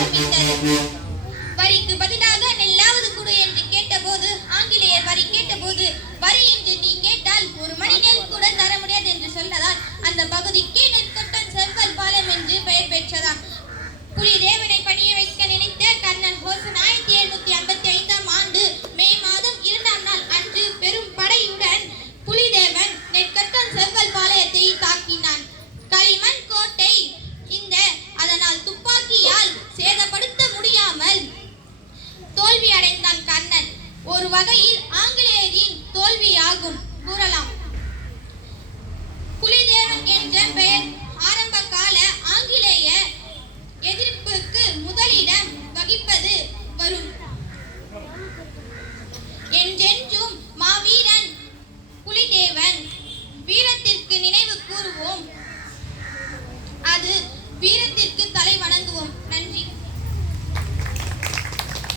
Happy Thanksgiving. ஒரு வகையில் ஆங்கிலேயரின் தோல்வியாகும் கூறலாம். குலிதேவன் என்ற பெயர் ஆரம்ப கால ஆங்கிலேய எதிர்ப்புக்கு முதலிடம் வகிப்பது வரும் என்றென்று